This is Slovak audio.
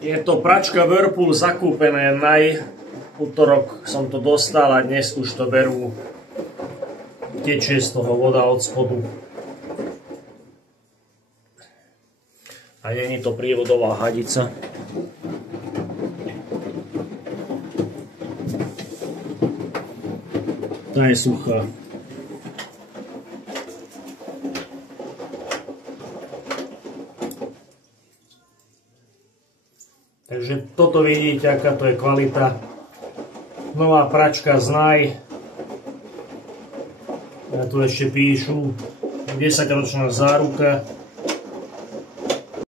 Je to pračka Whirlpool zakúpené utorok som to dostal a dnes už to berú. Tečie z toho voda od spodu. A nie je to prievodová hadica. Tá je suchá. Takže toto vidíte, aká to je kvalita. Nová pračka z Naj. Ja tu ešte píšu 10-ročná záruka.